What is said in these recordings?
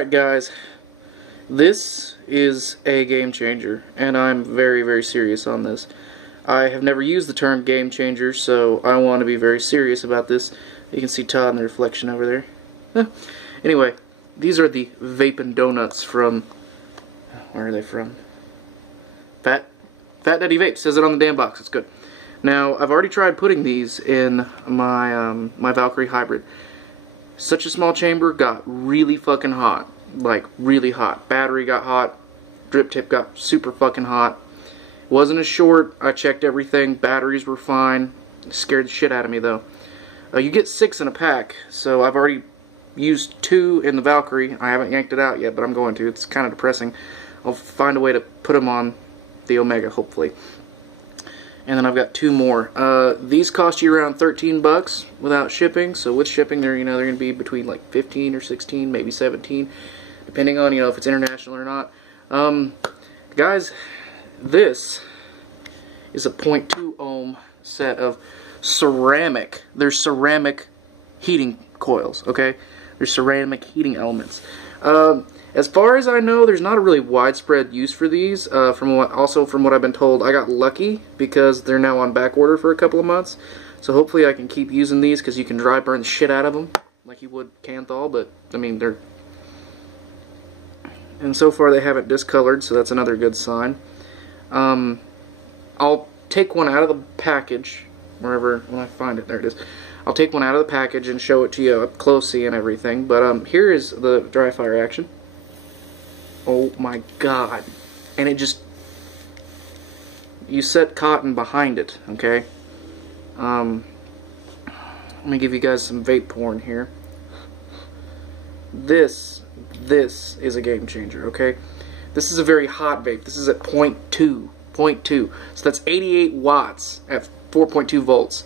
Alright guys, this is a game changer, and I'm very, very serious on this. I have never used the term game changer, so I want to be very serious about this. You can see Todd in the reflection over there. Anyway, these are the Vaping donuts from, where are they from? FatDaddyVapes, says it on the damn box, it's good. Now, I've already tried putting these in my, my Valkyrie Hybrid. Such a small chamber, got really fucking hot. Like, really hot. Battery got hot. Drip tip got super fucking hot. Wasn't as short. I checked everything. Batteries were fine. Scared the shit out of me, though. You get 6 in a pack, so I've already used 2 in the Valkyrie. I haven't yanked it out yet, but I'm going to. It's kind of depressing. I'll find a way to put them on the Omega, hopefully. And then I've got 2 more. These cost you around 13 bucks without shipping. So with shipping, they're they're going to be between like 15 or 16, maybe 17, depending on if it's international or not. Guys, this is a 0.2 ohm set of ceramic. They're ceramic heating coils. Okay, they're ceramic heating elements. As far as I know, there's not a really widespread use for these. From what I've been told, I got lucky because they're now on back order for a couple of months. So hopefully I can keep using these because you can dry burn the shit out of them like you would Kanthal. But I mean, they're, and so far they haven't discolored, so that's another good sign. I'll take one out of the package when I find it. There it is. I'll take one out of the package and show it to you up close and everything. But here is the dry fire action. Oh my god. And it just, you set cotton behind it, okay? Let me give you guys some vape porn here. This is a game changer, okay? This is a very hot vape. This is at 0.2. So that's 88 watts at 4.2 volts.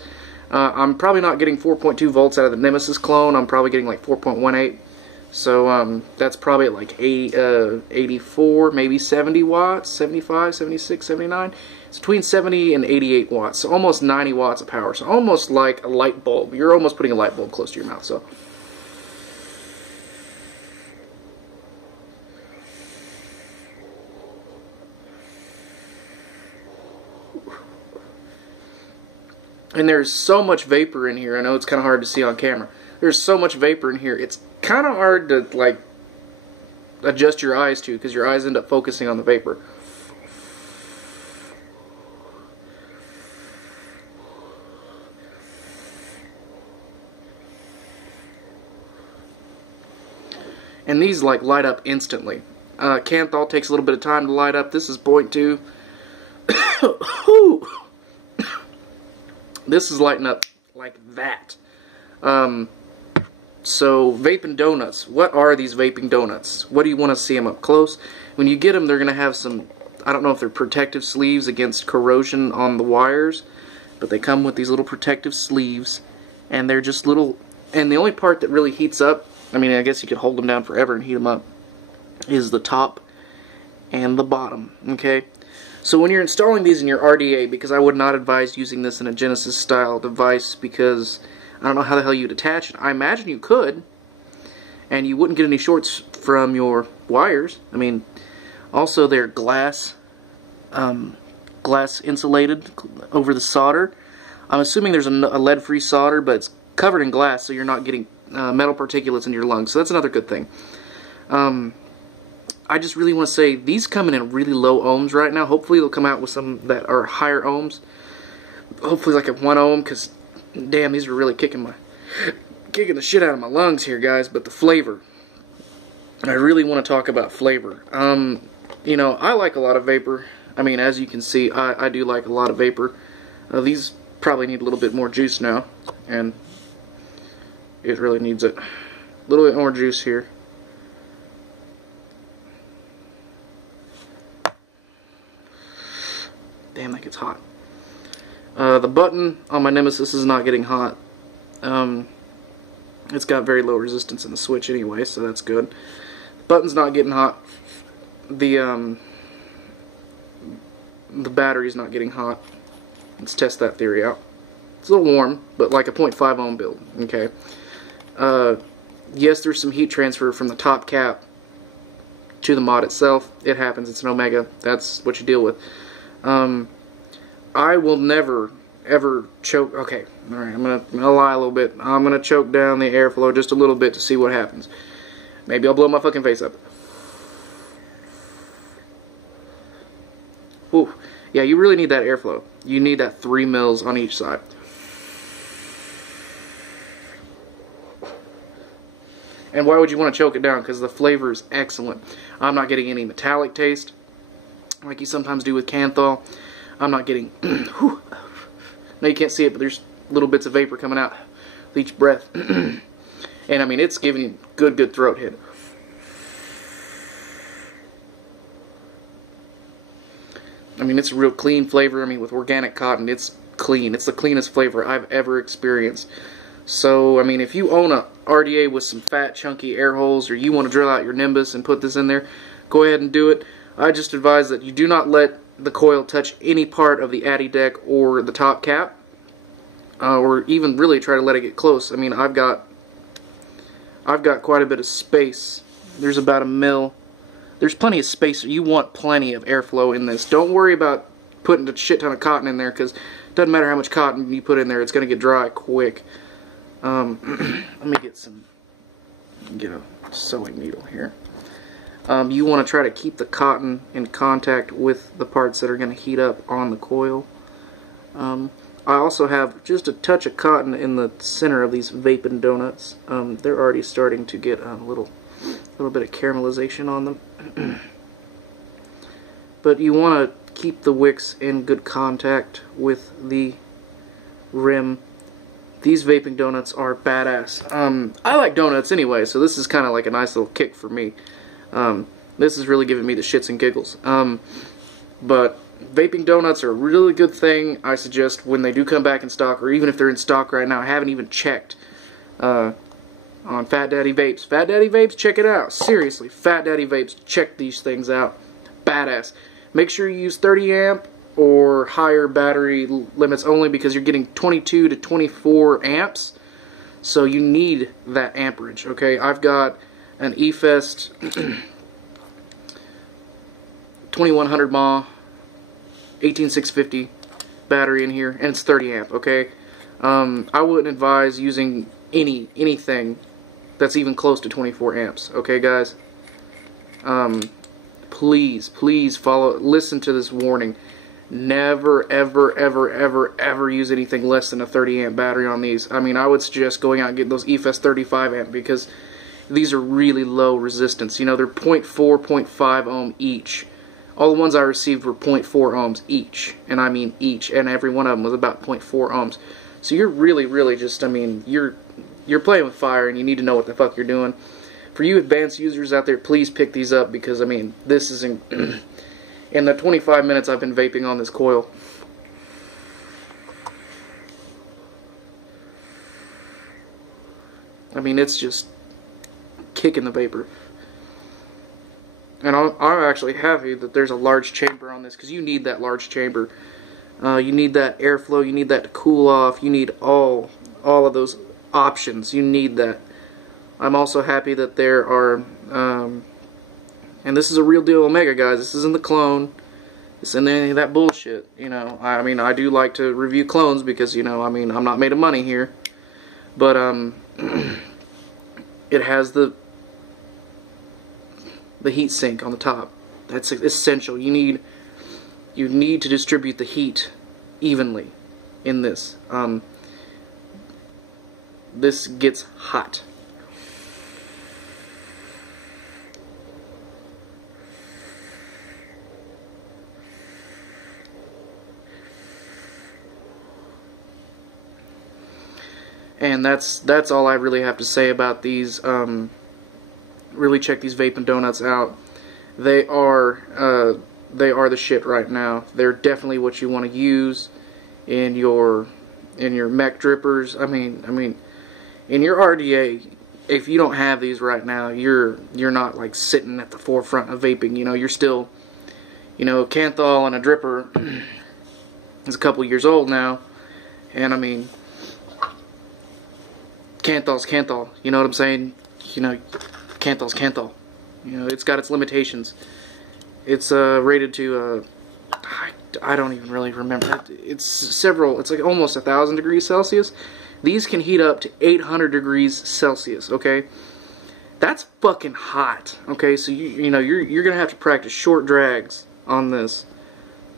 I'm probably not getting 4.2 volts out of the Nemesis clone. I'm probably getting like 4.18. So that's probably at like 84, maybe 70 watts, 75, 76, 79. It's between 70 and 88 watts, so almost 90 watts of power. So almost like a light bulb. You're almost putting a light bulb close to your mouth. So and there's so much vapor in here. I know it's kind of hard to see on camera. There's so much vapor in here. It's kind of hard to like adjust your eyes to because your eyes end up focusing on the vapor. And these like light up instantly. Kanthal takes a little bit of time to light up. This is 0.2. This is lighting up like that. So, Vaping donuts. What are these Vaping donuts? What do you want to see them up close? When you get them, they're going to have some, I don't know if they're protective sleeves against corrosion on the wires, but they come with these little protective sleeves, and they're just little, and the only part that really heats up, I mean, I guess you could hold them down forever and heat them up, is the top and the bottom, okay? So when you're installing these in your RDA, because I would not advise using this in a Genesis style device because I don't know how the hell you'd attach it. I imagine you could, and you wouldn't get any shorts from your wires. I mean, also they're glass insulated over the solder. I'm assuming there's a lead-free solder, but it's covered in glass, so you're not getting metal particulates in your lungs. So that's another good thing. I just really want to say these come in really low ohms right now. Hopefully they'll come out with some that are higher ohms. Hopefully like a 1 ohm, because damn, these are really kicking the shit out of my lungs here, guys. But the flavor, I really want to talk about flavor. You know, I like a lot of vapor. I mean, as you can see, I do like a lot of vapor. These probably need a little bit more juice now, and it really needs it. A little bit more juice here. Damn, that gets hot. The button on my Nemesis is not getting hot. It's got very low resistance in the switch anyway, so that's good. The button's not getting hot. The battery's not getting hot. Let's test that theory out. It's a little warm, but like a 0.5 ohm build. Okay. Yes, there's some heat transfer from the top cap to the mod itself. It happens. It's an Omega. That's what you deal with. I will never ever choke. Okay, all right. I'm gonna lie a little bit. I'm gonna choke down the airflow just a little bit to see what happens. Maybe I'll blow my fucking face up. Ooh, yeah. You really need that airflow. You need that 3 mils on each side. And why would you want to choke it down? Because the flavor is excellent. I'm not getting any metallic taste like you sometimes do with Canthol. I'm not getting... Whew. No, you can't see it, but there's little bits of vapor coming out with each breath. And I mean, it's giving you good throat hit. I mean, it's a real clean flavor. I mean, with organic cotton, it's clean. It's the cleanest flavor I've ever experienced. So, I mean, if you own a RDA with some fat, chunky air holes, or you want to drill out your Nimbus and put this in there, go ahead and do it. I just advise that you do not let the coil touch any part of the addy deck or the top cap, or even really try to let it get close. I mean, I've got quite a bit of space. There's about 1 mil. There's plenty of space. You want plenty of airflow in this. Don't worry about putting a shit ton of cotton in there, because it doesn't matter how much cotton you put in there, it's going to get dry quick. Let me get a sewing needle here. You want to try to keep the cotton in contact with the parts that are going to heat up on the coil. I also have just a touch of cotton in the center of these Vaping donuts. They're already starting to get a little bit of caramelization on them. But you want to keep the wicks in good contact with the rim. These Vaping donuts are badass. I like donuts anyway, so this is kind of like a nice little kick for me. This is really giving me the shits and giggles. But Vaping donuts are a really good thing. I suggest when they do come back in stock, or even if they're in stock right now, I haven't even checked on FatDaddyVapes. FatDaddyVapes, check it out. Seriously, FatDaddyVapes, check these things out. Badass. Make sure you use 30 amp or higher battery limits only, because you're getting 22 to 24 amps, so you need that amperage. Okay, I've got an eFest 2100 mAh 18650 battery in here, and it's 30 amp. Okay, I wouldn't advise using anything that's even close to 24 amps. Okay, guys, please listen to this warning. Never, ever use anything less than a 30 amp battery on these. I mean, I would suggest going out and getting those eFest 35 amp, because these are really low resistance. You know, they're 0.4, 0.5 ohm each. All the ones I received were 0.4 ohms each, and I mean each, and every one of them was about 0.4 ohms. So you're really just, I mean, you're playing with fire, and you need to know what the fuck you're doing. For you advanced users out there, please pick these up, because, I mean, this is in the 25 minutes I've been vaping on this coil, I mean, it's just kicking the vapor. And I'm actually happy that there's a large chamber on this, because you need that large chamber. You need that airflow, you need that to cool off, you need all of those options, you need that. I'm also happy that there are, and this is a real deal Omega, guys. This isn't the clone. This isn't any of that bullshit. You know, I mean, I do like to review clones because, you know, I mean, I'm not made of money here. But it has the heat sink on the top. That's essential. You need to distribute the heat evenly in this. This gets hot. And that's all I really have to say about these. Really check these Vaping donuts out. They are the shit right now. They're definitely what you want to use in your mech drippers. I mean, in your RDA, if you don't have these right now, you're not like sitting at the forefront of vaping. You know, you're still, you know, Canthol and a dripper is a couple years old now, and I mean, Canthol's Canthol, you know what I'm saying? You know, Canthol's Canthol. You know, it's got its limitations. It's rated to I don't even really remember. It's like almost 1,000 degrees Celsius. These can heat up to 800 degrees Celsius, okay? That's fucking hot, okay? So you know, you're gonna have to practice short drags on this.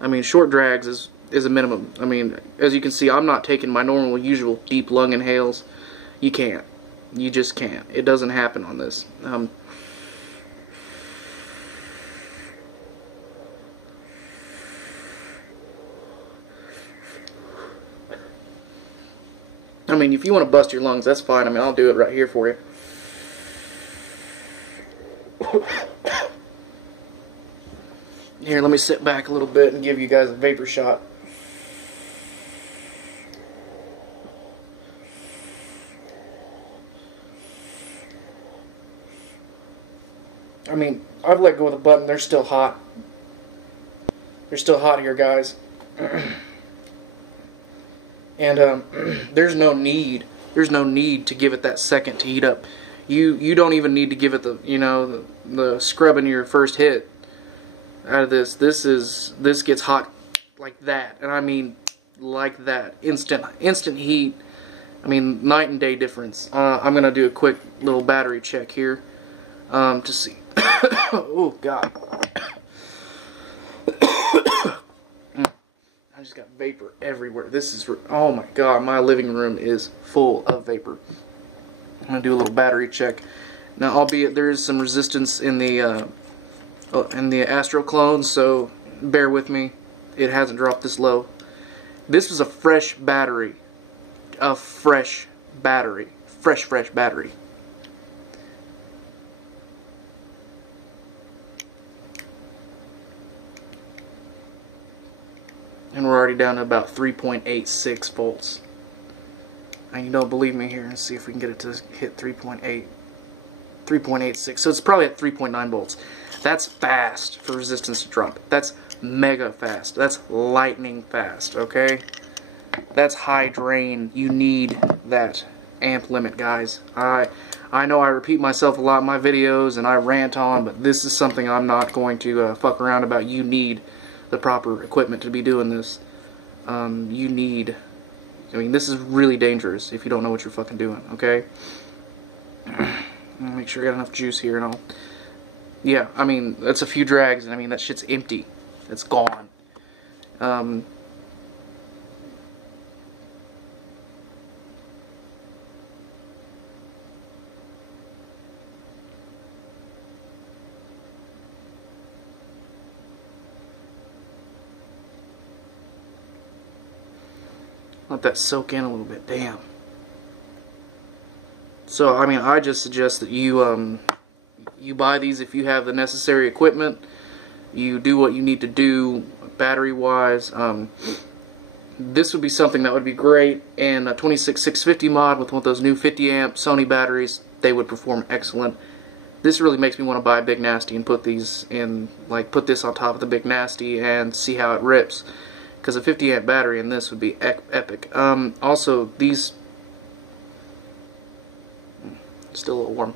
I mean, short drags is a minimum. I mean, as you can see, I'm not taking my normal, usual deep lung inhales. You can't. You just can't. It doesn't happen on this. I mean, if you want to bust your lungs, that's fine. I mean, I'll do it right here for you. Here, let me sit back a little bit and give you guys a vapor shot. I mean, I've let go of the button. They're still hot. They're still hot here, guys. And there's no need to give it that second to heat up. You don't even need to give it the, you know, the scrubbing your first hit out of this. This gets hot like that, and I mean like that. Instant heat. I mean, night and day difference. I'm gonna do a quick little battery check here to see. Oh God. I just got vapor everywhere. This is, oh my God, my living room is full of vapor. I'm gonna do a little battery check. Now, albeit there is some resistance in the Astro clone, so bear with me. It hasn't dropped this low. This was a fresh battery. A fresh battery. Fresh battery. And we're already down to about 3.86 volts. And you don't believe me, here, let's see if we can get it to hit 3.86. So it's probably at 3.9 volts. That's fast for resistance to drop. That's mega fast. That's lightning fast, okay? That's high drain. You need that amp limit, guys. I know I repeat myself a lot in my videos and I rant on, but this is something I'm not going to fuck around about. You need the proper equipment to be doing this. You need, I mean, this is really dangerous if you don't know what you're fucking doing, okay? Make sure I got enough juice here and all. Yeah, I mean, that's a few drags, and I mean, that shit's empty. It's gone. Let that soak in a little bit. Damn. So, I mean, I just suggest that you you buy these if you have the necessary equipment. You do what you need to do battery-wise. This would be something that would be great in a 26650 mod with one of those new 50 amp Sony batteries. They would perform excellent. This really makes me want to buy a Big Nasty and put these in, like, put this on top of the Big Nasty and see how it rips. Because a 50 amp battery in this would be epic. Also, these, still a little warm.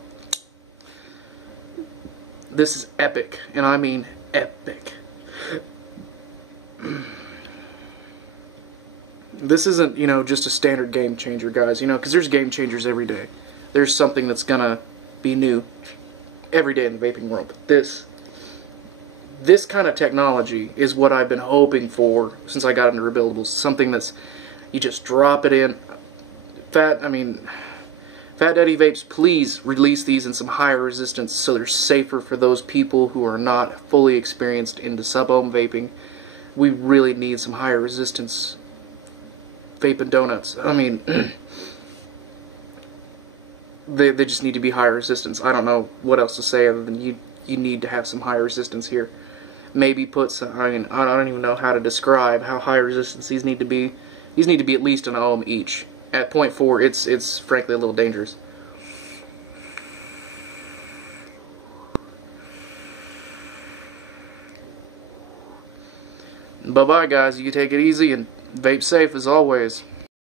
This is epic, and I mean epic. This isn't, you know, just a standard game changer, guys. You know, because there's game changers every day. There's something that's gonna be new every day in the vaping world. But this kind of technology is what I've been hoping for since I got into rebuildables. Something that's, you just drop it in. FatDaddyVapes, please release these in some higher resistance so they're safer for those people who are not fully experienced into sub-ohm vaping. We really need some higher resistance vaping donuts. I mean, they just need to be higher resistance. I don't know what else to say other than you need to have some higher resistance here. Maybe put some, I mean, I don't even know how to describe how high resistance these need to be. These need to be at least an ohm each. At 0.4, it's frankly a little dangerous. Bye-bye, guys. You take it easy and vape safe as always.